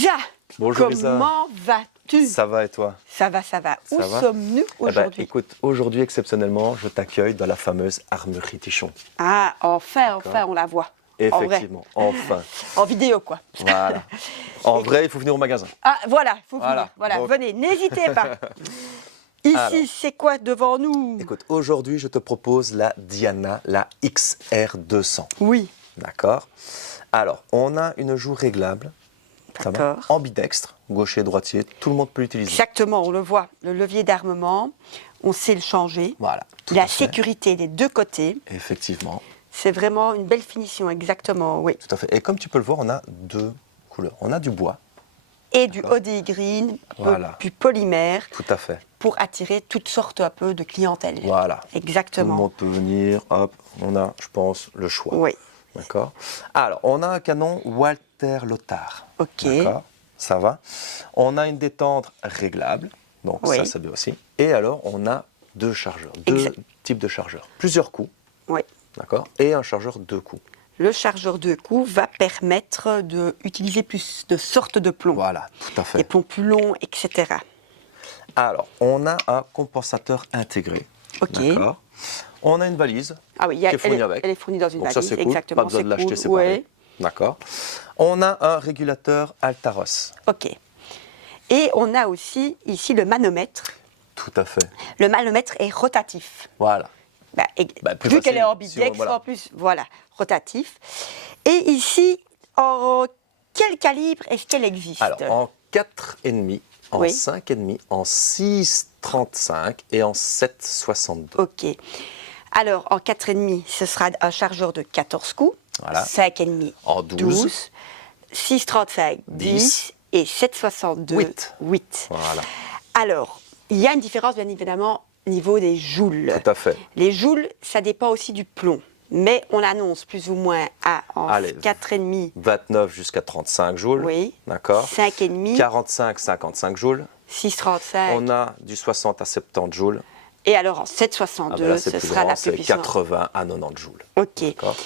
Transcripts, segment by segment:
Isa, Bonjour Isa. comment vas-tu? Ça va et toi? Ça va, ça va. Ça Où va sommes-nous aujourd'hui? Écoute, aujourd'hui exceptionnellement, je t'accueille dans la fameuse armurerie Tichon. Ah, enfin, on la voit. Effectivement, enfin. En vidéo, quoi. Voilà. En vrai, il faut venir au magasin. Ah, voilà, il faut Voilà. venir. Voilà, Donc- venez, n'hésitez pas. Ici, Alors. c'est quoi devant nous? Écoute, aujourd'hui, je te propose la Diana, la XR200. Oui, D'accord? Alors, on a une joue réglable. Ça va, d'accord. ambidextre, gaucher, droitier, tout le monde peut l'utiliser. Exactement, on le voit. Le levier d'armement, on sait le changer. Voilà. tout La à fait. sécurité des deux côtés, Effectivement, c'est vraiment une belle finition, exactement, oui. tout à fait. Et comme tu peux le voir, on a deux couleurs. On a du bois, Et du ODI green, Voilà. du polymère, tout à fait. pour attirer toutes sortes un peu de clientèle. Voilà. Tout le Exactement. monde peut venir, hop, on a, je pense, le choix. Oui, D'accord. Alors, on a un canon Walter Lothar. ok. D'accord, ça va. On a une détente réglable, donc Oui. ça, c'est bien aussi. Et alors, on a deux chargeurs, deux Exact. types de chargeurs. Plusieurs coups, Oui. d'accord, et un chargeur deux coups. Le chargeur de coups va permettre d'utiliser plus de sortes de plombs. Voilà, tout à Des fait. plombs plus longs, etc. Alors, on a un compensateur intégré. Ok. D'accord. On a une valise Ah oui, qui est fournie avec. elle est fournie dans une Donc valise. ça, c'est cool. Exactement, Pas besoin c'est de l'acheter cool. séparé. Ouais. D'accord. On a un régulateur Altaros. Ok. Et on a aussi ici le manomètre. Tout à fait. Le manomètre est rotatif. Voilà. Plus Vu qu'elle est facile, ambidextre, si on- voilà. en plus, voilà, rotatif. Et ici, en quel calibre est-ce qu'elle existe? Alors, en 4,5, en Oui. 5,5, en 6,35 et en 7,62. Ok. Alors, en 4,5, ce sera un chargeur de 14 coups. Voilà. 5,5, En 12. 12. 6,35, 10. Et 7,62, 8. 8. Voilà. Alors, il y a une différence, bien évidemment, au niveau des joules. Tout à fait. Les joules, ça dépend aussi du plomb. Mais on annonce plus ou moins en Allez. 4,5, 29 jusqu'à 35 joules. oui. D'accord. 5,5, 45, 55 joules. 6,35. On a du 60 à 70 joules. Et alors en Ah 7,62, ben là, c'est ce plus sera grand, la plus c'est puissante. 80 à 90 joules. Ok. D'accord.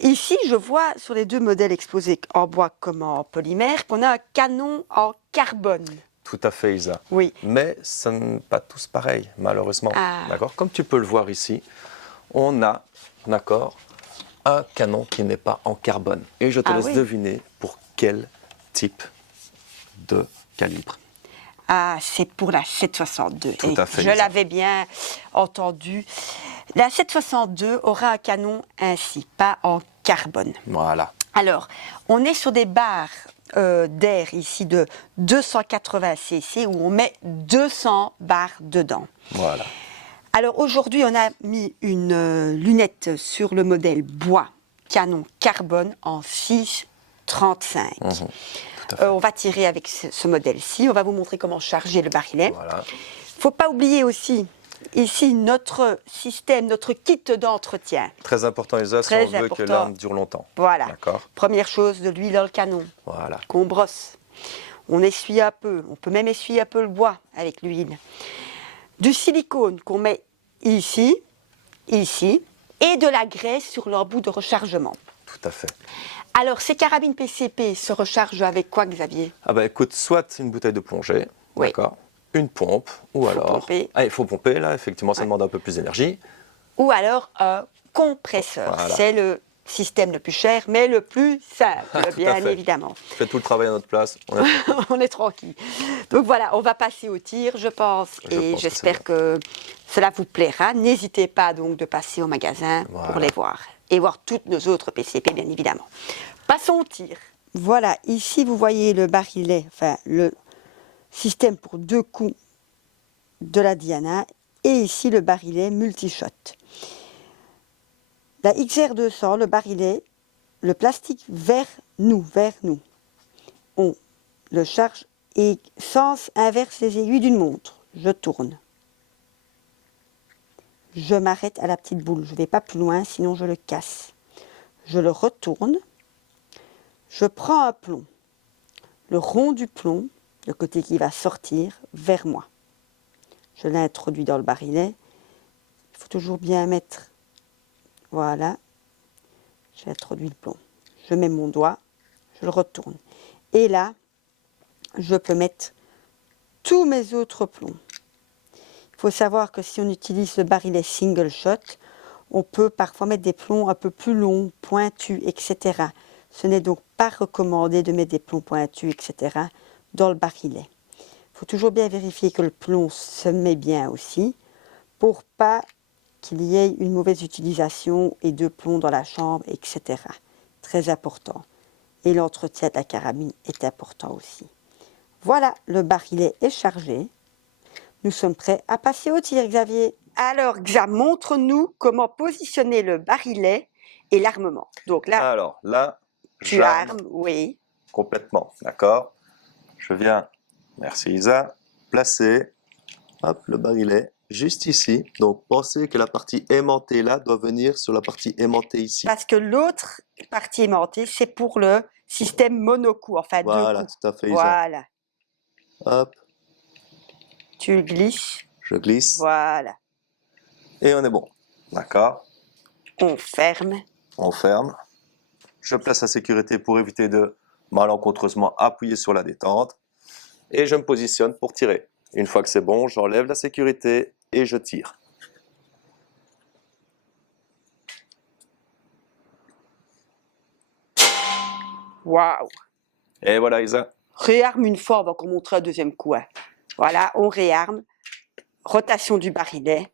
Ici, je vois sur les deux modèles exposés en bois comme en polymère qu'on a un canon en carbone. Tout à fait, Isa. Oui. Mais ce n'est pas tous pareil, malheureusement. Ah. D'accord. Comme tu peux le voir ici, on a, d'accord, un canon qui n'est pas en carbone. Et je te Ah laisse oui. deviner pour quel type de calibre. Ah, c'est pour la 7,62. Tout à fait, Je Lisa. l'avais bien entendu. La 7,62 aura un canon ainsi, pas en carbone. Voilà. Alors, on est sur des barres d'air ici de 280 cc où on met 200 barres dedans. Voilà. Alors aujourd'hui, on a mis une lunette sur le modèle bois canon carbone en 6,35. Tout à fait. On va tirer avec ce modèle-ci. On va vous montrer comment charger le barillet. Voilà. Il ne faut pas oublier aussi ici notre système, notre kit d'entretien. Très important, Isa, si Très on veut que important. l'arme dure longtemps. Voilà. D'accord. Première chose, de l'huile dans le canon Voilà. qu'on brosse. On essuie un peu. On peut même essuyer un peu le bois avec l'huile. Du silicone qu'on met ici, ici, et de la graisse sur l'embout de rechargement. Tout à fait. Alors, ces carabines PCP se rechargent avec quoi, Xavier? Ah bah écoute, soit une bouteille de plongée, Oui. d'accord, une pompe, ou alors... pomper. Ah, il faut pomper, là, effectivement, ça demande un peu plus d'énergie. Ou alors un compresseur. Voilà. C'est le système le plus cher, mais le plus simple, Tout à bien fait. évidemment. Fais tout le travail à notre place. On est... On est tranquille. Donc voilà, on va passer au tir, je pense, Je et pense que j'espère c'est que cela vous plaira. N'hésitez pas donc de passer au magasin pour Voilà. les voir et voir toutes nos autres PCP, bien évidemment. Passons au tir. Voilà, ici vous voyez le barillet, enfin le système pour deux coups de la Diana, et ici le barillet multishot. La XR200, le barillet, le plastique vers nous. On le charge et sens inverse les aiguilles d'une montre. Je tourne. Je m'arrête à la petite boule. Je ne vais pas plus loin, sinon je le casse. Je le retourne. Je prends un plomb. Le rond du plomb, le côté qui va sortir, vers moi. Je l'introduis dans le barillet. Il faut toujours bien mettre. Voilà. J'ai introduit le plomb. Je mets mon doigt. Je le retourne. Et là, je peux mettre tous mes autres plombs. Il faut savoir que si on utilise le barillet single shot, on peut parfois mettre des plombs un peu plus longs, pointus, etc. Ce n'est donc pas recommandé de mettre des plombs pointus, etc. dans le barillet. Il faut toujours bien vérifier que le plomb se met bien aussi, pour pas qu'il y ait une mauvaise utilisation et de plomb dans la chambre, etc. Très important. Et l'entretien de la carabine est important aussi. Voilà, le barillet est chargé. Nous sommes prêts à passer au tir, Xavier. Alors, Xa, montre-nous comment positionner le barillet et l'armement. Donc là, Alors, là, tu armes, oui. complètement, d'accord? Je viens, merci Isa, placer hop, le barillet juste ici. Donc, pensez que la partie aimantée là doit venir sur la partie aimantée ici. Parce que l'autre partie aimantée, c'est pour le système monocoup, enfin Voilà, deux coups. tout à fait, Isa. Voilà. Hop, Tu le glisses. je glisse Voilà. et on est bon. D'accord? On ferme. On ferme. Je place la sécurité pour éviter de malencontreusement appuyer sur la détente. Et je me positionne pour tirer. Une fois que c'est bon, j'enlève la sécurité et je tire. Waouh. Et voilà, Isa. Réarme une fois, on va encore montrer un deuxième coup. Hein. Voilà, on réarme. Rotation du barillet.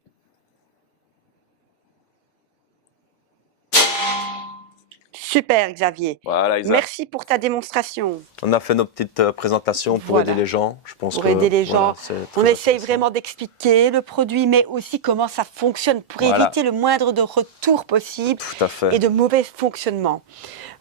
Super, Xavier. Voilà, Isa. Merci pour ta démonstration. On a fait nos petites présentations pour Voilà. aider les gens. Je pense Pour aider les gens. c'est très On essaye intéressant. vraiment d'expliquer le produit, mais aussi comment ça fonctionne pour Voilà. éviter le moindre de retour possible Tout à fait. et de mauvais fonctionnement.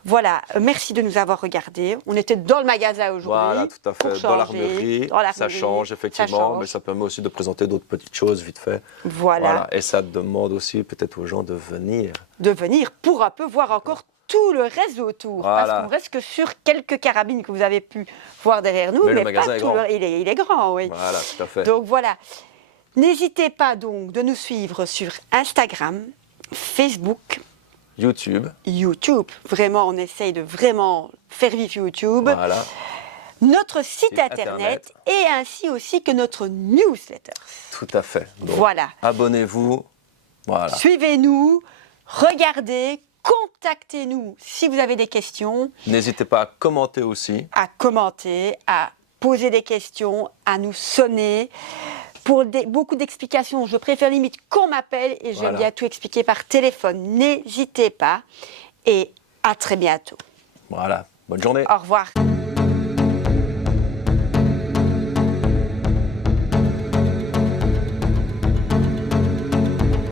Voilà, merci de nous avoir regardés. On était dans le magasin aujourd'hui. Voilà, tout à pour fait. changer, Dans l'armurerie, ça change effectivement, mais ça permet aussi de présenter d'autres petites choses vite fait. Voilà. Et ça demande aussi peut-être aux gens de venir. De venir pour un peu voir encore tout le reste autour. Voilà. Parce qu'on reste que sur quelques carabines que vous avez pu voir derrière nous. Mais le pas magasin est tout grand. il est grand, oui. Voilà, tout à fait. Donc voilà. N'hésitez pas donc de nous suivre sur Instagram, Facebook, YouTube. YouTube. Vraiment, on essaye de vraiment faire vivre YouTube. Voilà. Notre site internet et ainsi aussi que notre newsletter. Tout à fait. Donc, Voilà. abonnez-vous. Voilà. Suivez-nous, regardez, contactez-nous si vous avez des questions, N'hésitez pas à commenter aussi. à commenter, à poser des questions, à nous sonner. Pour beaucoup d'explications, je préfère limite qu'on m'appelle et j'aime Voilà. bien tout expliquer par téléphone. N'hésitez pas et à très bientôt. Voilà. Bonne journée. Au revoir.